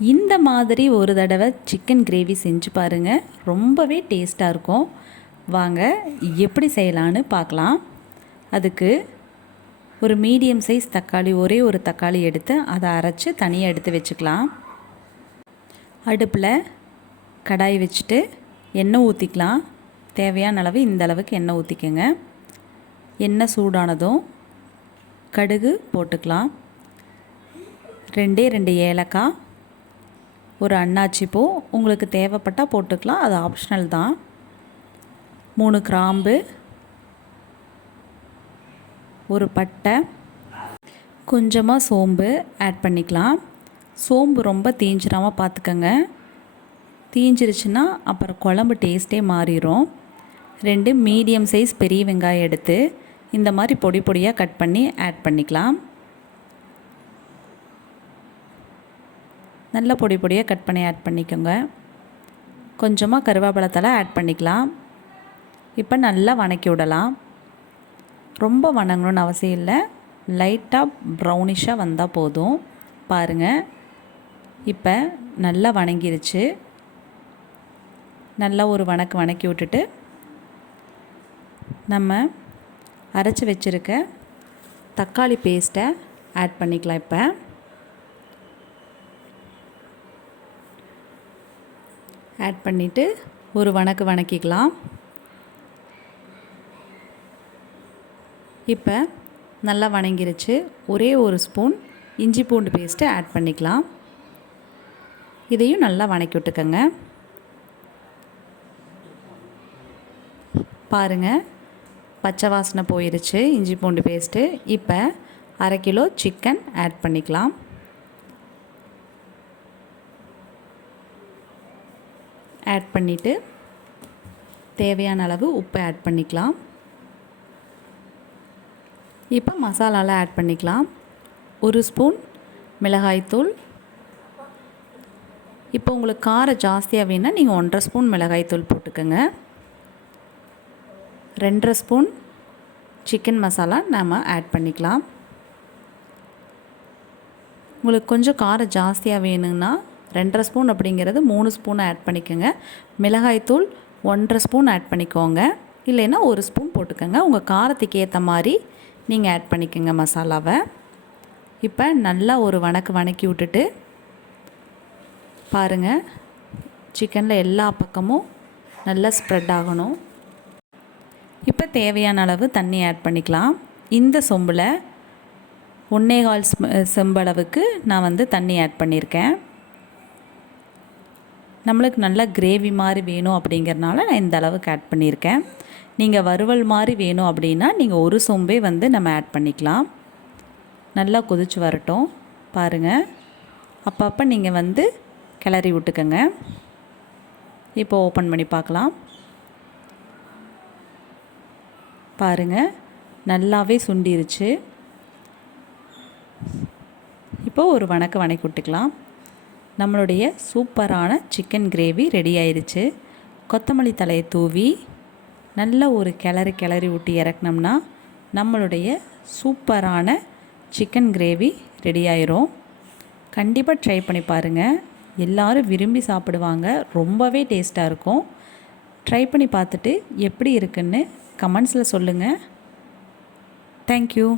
இந்த மாதிரி ஒரு தடவை சிக்கன் கிரேவி செஞ்சு பாருங்கள் ரொம்பவே டேஸ்ட்டாக இருக்கும். வாங்க எப்படி செய்யலான்னு பார்க்கலாம். அதுக்கு ஒரு மீடியம் சைஸ் தக்காளி ஒரே ஒரு தக்காளி எடுத்து அதை அரைச்சி தனியாக எடுத்து வச்சுக்கலாம். அடுப்பில் கடாய் வச்சுட்டு எண்ணெய் ஊற்றிக்கலாம் தேவையான அளவு இந்த அளவுக்கு எண்ணெய் ஊற்றிக்கோங்க எண்ணெய் சூடானதும் கடுகு போட்டுக்கலாம். ரெண்டே ரெண்டு ஏலக்காய் ஒரு அன்னாச்சி பூ உங்களுக்கு தேவைப்பட்டால் போட்டுக்கலாம். அது ஆப்ஷனல் தான். மூணு கிராம்பு ஒரு பட்டை கொஞ்சமாக சோம்பு ஆட் பண்ணிக்கலாம். சோம்பு ரொம்ப தீஞ்சிடாமல் பார்த்துக்கோங்க தீஞ்சிருச்சுன்னா அப்புறம் குழம்பு டேஸ்ட்டே மாறிடும் ரெண்டு மீடியம் சைஸ் பெரிய வெங்காயம் எடுத்து இந்த மாதிரி பொடி பொடியாக கட் பண்ணி ஆட் பண்ணிக்கலாம். நல்ல பொடி பொடியாக கட் பண்ணி ஆட் பண்ணிக்கோங்க. கொஞ்சமாக கருவேப்பிலத்தலை ஆட் பண்ணிக்கலாம். இப்போ நல்லா வணக்கி விடலாம். ரொம்ப வணங்கணும்னு அவசியம் இல்லை. லைட்டாக ப்ரௌனிஷாக வந்தால் போதும். பாருங்கள் இப்போ நல்லா வணங்கிருச்சு. நல்லா ஒரு வணக்கு வணக்கி விட்டுட்டு நம்ம அரைச்சி வச்சுருக்க தக்காளி பேஸ்ட்டை ஆட் பண்ணிக்கலாம் இப்போ. ஆட் பண்ணிவிட்டு ஒரு வணக்கு வணக்கிக்கலாம். இப்போ நல்லா வணங்கிருச்சு. ஒரே ஒரு ஸ்பூன் இஞ்சி பூண்டு பேஸ்ட்டு ஆட் பண்ணிக்கலாம். இதையும் நல்லா வணக்கி விட்டுக்கோங்க. பாருங்கள் பச்சை வாசனை போயிருச்சு. இஞ்சி பூண்டு பேஸ்ட்டு இப்போ அரை கிலோ சிக்கன் ஆட் பண்ணிக்கலாம். ஆட் பண்ணிவிட்டு தேவையான அளவு உப்பு ஆட் பண்ணிக்கலாம். இப்போ மசாலாலாம் ஆட் பண்ணிக்கலாம். ஒரு ஸ்பூன் மிளகாய்த்தூள் இப்போ உங்களுக்கு காரம் ஜாஸ்தியாக வேணால் நீங்கள் ஒன்றரை ஸ்பூன் மிளகாய்த்தூள் போட்டுக்கோங்க. ரெண்டரை ஸ்பூன் சிக்கன் மசாலா நாம் ஆட் பண்ணிக்கலாம். உங்களுக்கு கொஞ்சம் காரம் ஜாஸ்தியாக வேணுங்கன்னா ரெண்டரை ஸ்பூன் அப்படிங்கிறது மூணு ஸ்பூன் ஆட் பண்ணிக்கோங்க. மிளகாய்த்தூள் ஒன்றரை ஸ்பூன் ஆட் பண்ணிக்கோங்க. இல்லைன்னா ஒரு ஸ்பூன் போட்டுக்கோங்க. உங்கள் காரத்துக்கு ஏற்ற மாதிரி நீங்கள் ஆட் பண்ணிக்கோங்க மசாலாவை. இப்போ நல்லா ஒரு வணக்கு வணக்கி விட்டுட்டு பாருங்கள் சிக்கனில் எல்லா பக்கமும் நல்லா ஸ்ப்ரெட் ஆகணும். இப்போ தேவையான அளவு தண்ணி ஆட் பண்ணிக்கலாம். இந்த சொம்பில் ஒன்னேகால் செம்பளவுக்கு நான் வந்து தண்ணி ஆட் பண்ணியிருக்கேன் நம்மளுக்கு நல்லா கிரேவி மாதிரி வேணும் அப்படிங்கிறனால நான் இந்த அளவுக்கு ஆட் பண்ணியிருக்கேன். நீங்கள் வறுவல் மாதிரி வேணும் அப்படின்னா நீங்கள் ஒரு சொம்பே வந்து நம்ம ஆட் பண்ணிக்கலாம். நல்லா கொதிச்சு வரட்டும். பாருங்கள் அப்பப்போ நீங்கள் வந்து கிளறி விட்டுக்கோங்க. இப்போ ஓப்பன் பண்ணி பார்க்கலாம். பாருங்கள் நல்லாவே சுண்டிருச்சு. இப்போ ஒரு வணக்க வணக்கி விட்டுக்கலாம். நம்மளுடைய சூப்பரான சிக்கன் கிரேவி ரெடி ஆயிடுச்சு கொத்தமல்லி தலையை தூவி நல்ல ஒரு கிளறி கிளறி விட்டு இறக்குனோம்னா நம்மளுடைய சூப்பரான சிக்கன் கிரேவி ரெடி ஆயிரும். கண்டிப்பாக ட்ரை பண்ணி பாருங்கள் எல்லோரும் விரும்பி சாப்பிடுவாங்க. ரொம்பவே டேஸ்ட்டாக இருக்கும். ட்ரை பண்ணி பார்த்துட்டு எப்படி இருக்குன்னு கமெண்ட்ஸில் சொல்லுங்கள் தேங்க்யூ